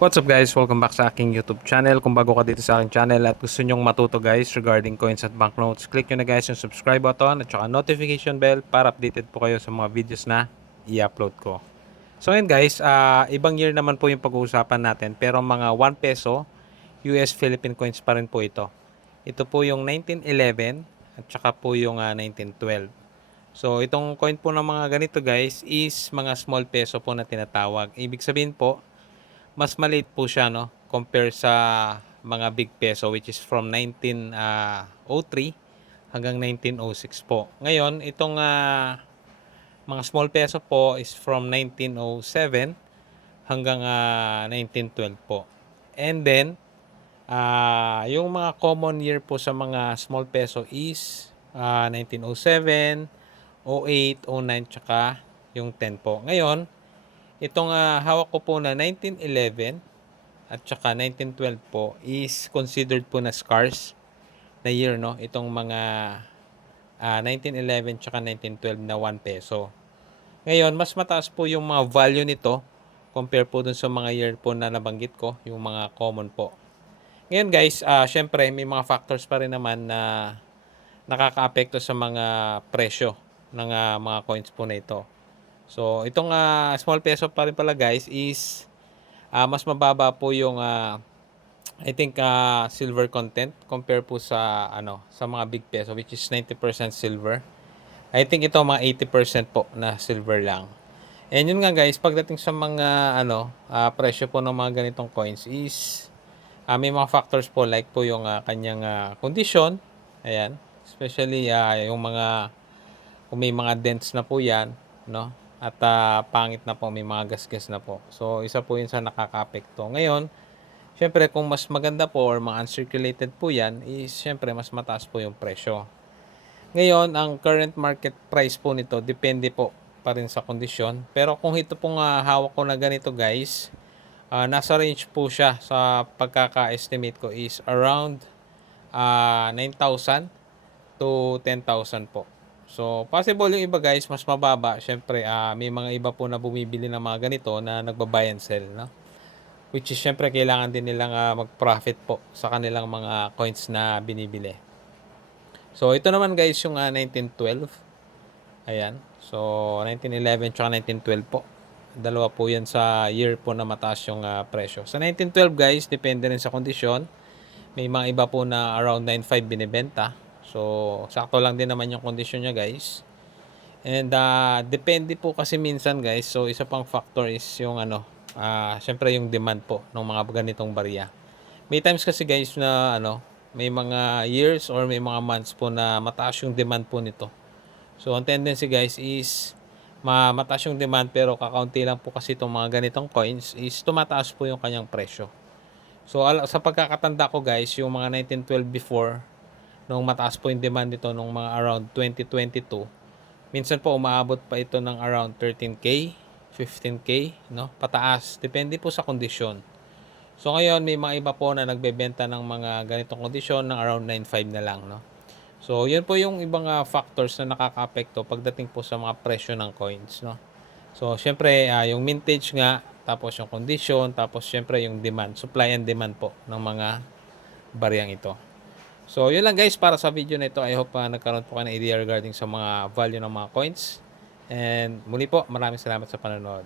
What's up guys? Welcome back sa aking YouTube channel. Kung bago ka dito sa aking channel at gusto nyong matuto guys regarding coins at banknotes, click nyo na guys yung subscribe button at saka notification bell para updated po kayo sa mga videos na i-upload ko. So ngayon guys, ibang year naman po yung pag-uusapan natin pero mga 1 peso US Philippine coins pa rin po ito. Ito po yung 1911 at saka po yung 1912. So itong coin po ng mga ganito guys is mga small peso po na tinatawag. Ibig sabihin po, mas maliit po siya no compare sa mga big peso which is from 1903 hanggang 1906 po. Ngayon, itong mga small peso po is from 1907 hanggang 1912 po. And then, yung mga common year po sa mga small peso is 1907, 08, 09, tsaka yung 10 po. Ngayon, itong hawak ko po na 1911 at saka 1912 po is considered po na scarce na year, no? Itong mga 1911 tsaka 1912 na 1 peso. Ngayon, mas mataas po yung mga value nito compare po dun sa mga year po na nabanggit ko, yung mga common po. Ngayon guys, syempre may mga factors pa rin naman na nakakaapekto sa mga presyo ng mga coins po na ito. So, itong small peso pa rin pala guys is mas mababa po yung I think silver content compare po sa sa mga big peso which is 90% silver. I think ito mga 80% po na silver lang. And yun nga guys, pagdating sa mga presyo po ng mga ganitong coins is may mga factors po like po yung kanyang kondisyon. Ayan, especially yung mga kung may mga dents na po yan, no? At pangit na po, may mga gasgas na po. So, isa po yun sa nakaka-apekto. Ngayon, syempre, kung mas maganda po or mga uncirculated po yan, is syempre, mas mataas po yung presyo. Ngayon, ang current market price po nito, depende po pa rin sa kondisyon. Pero kung ito pong hawak ko na ganito guys, nasa range po siya sa pagkaka-estimate ko is around 9,000 to 10,000 po. So, possible yung iba guys, mas mababa. Syempre, may mga iba po na bumibili ng mga ganito na nagba-buy and sell, no? Which is syempre kailangan din nilang mag-profit po sa kanilang mga coins na binibili. So, ito naman guys yung 1912. Ayan. So, 1911 tsaka 1912 po. Dalawa po yan sa year po na mataas yung presyo. Sa 1912 guys, depende rin sa kondisyon. May mga iba po na around 9.5 binibenta. So, sakto lang din naman yung kondisyon niya guys. And depende po kasi minsan guys. So, isa pang factor is yung syempre yung demand po ng mga ganitong barya. May times kasi guys na may mga years or may mga months po na mataas yung demand po nito. So, ang tendency guys is mataas yung demand pero kakaunti lang po kasi itong mga ganitong coins is tumataas po yung kanyang presyo. So, sa pagkakatanda ko guys, yung mga 1912 before, nung mataas po yung demand nito nung mga around 2022, minsan po umaabot pa ito ng around 13K, 15K, no? Pataas. Depende po sa kondisyon. So, ngayon, may mga iba po na nagbebenta ng mga ganitong kondisyon ng around 9.5 na lang, no? So, yun po yung ibang factors na nakaka-apekto pagdating po sa mga presyo ng coins, no? So, syempre, yung mintage nga, tapos yung condition, tapos syempre yung demand, supply and demand po ng mga bariyang ito. So, yun lang guys para sa video na ito. I hope nagkaroon po kayo ng idea regarding sa mga value ng mga coins. And muli po, maraming salamat sa panonood.